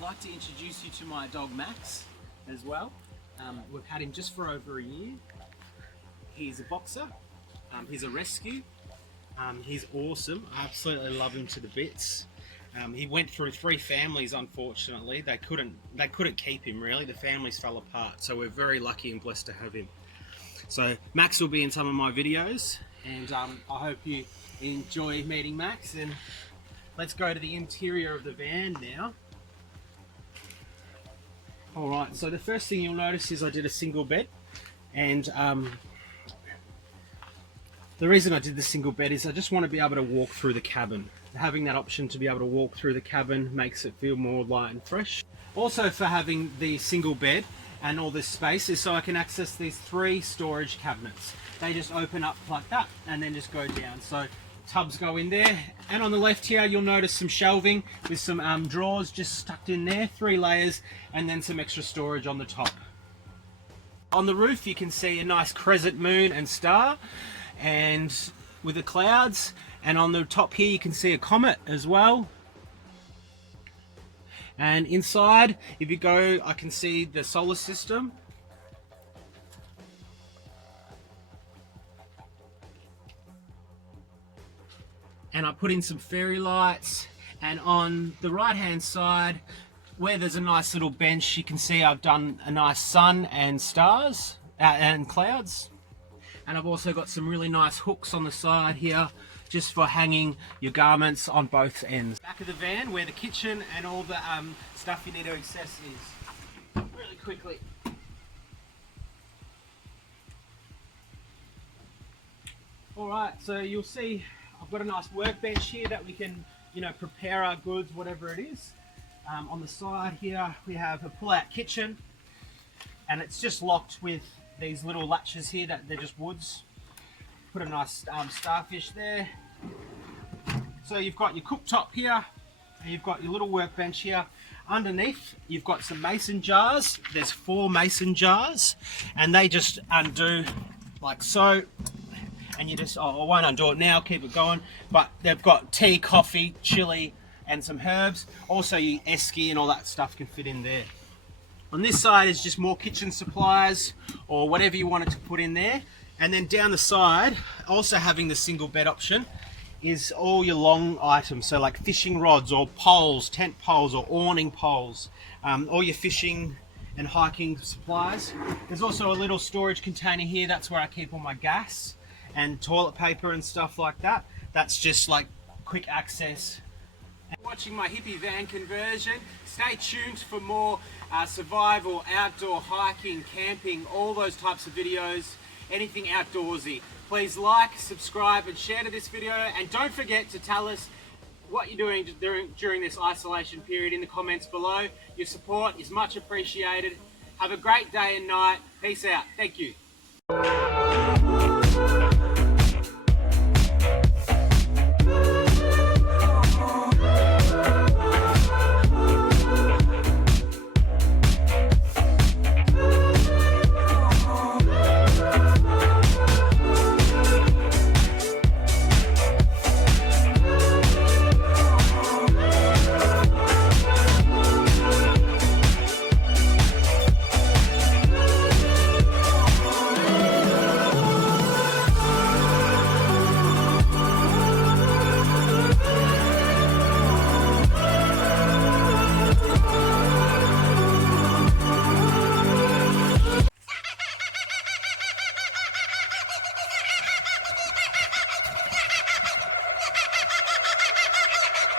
I'd like to introduce you to my dog Max as well. We've had him just for over a year. He's a boxer, he's a rescue, he's awesome. I absolutely love him to the bits. He went through 3 families, unfortunately. They couldn't keep him really. The families fell apart, so we're very lucky and blessed to have him. So Max will be in some of my videos, and I hope you enjoy meeting Max. And let's go to the interior of the van now. Alright, so the first thing you'll notice is I did a single bed, and the reason I did the single bed is I just want to be able to walk through the cabin. Having that option to be able to walk through the cabin makes it feel more light and fresh. Also, for having the single bed and all this space is so I can access these 3 storage cabinets. They just open up like that and then just go down. So tubs go in there, and on the left here you'll notice some shelving with some drawers just stuck in there, 3 layers, and then some extra storage on the top. On the roof you can see a nice crescent moon and star, and with the clouds, and on the top here you can see a comet as well. And inside, if you go, I can see the solar system. And I put in some fairy lights, and on the right hand side where there's a nice little bench, you can see I've done a nice sun and stars and clouds. And I've also got some really nice hooks on the side here just for hanging your garments on both ends. Back of the van where the kitchen and all the stuff you need to access is. Really quickly. Alright, so you'll see I've got a nice workbench here that we can, prepare our goods, whatever it is. On the side here we have a pull-out kitchen, and it's just locked with these little latches here that they're just woods. Put a nice starfish there. So you've got your cooktop here, and you've got your little workbench here. Underneath you've got some mason jars. There's 4 mason jars, and they just undo like so. And you just, I won't undo it now, keep it going, but they've got tea, coffee, chili, and some herbs. Also your esky and all that stuff can fit in there. On this side is just more kitchen supplies or whatever you wanted to put in there. And then down the side, also having the single bed option, is all your long items. So like fishing rods or poles, tent poles or awning poles, all your fishing and hiking supplies. There's also a little storage container here. That's where I keep all my gas and toilet paper and stuff like that. That's just like quick access. Watching my hippie van conversion. Stay tuned for more survival, outdoor, hiking, camping, all those types of videos, anything outdoorsy. Please like, subscribe and share to this video, and don't forget to tell us what you're doing during this isolation period in the comments below. Your support is much appreciated. Have a great day and night. Peace out. Thank you.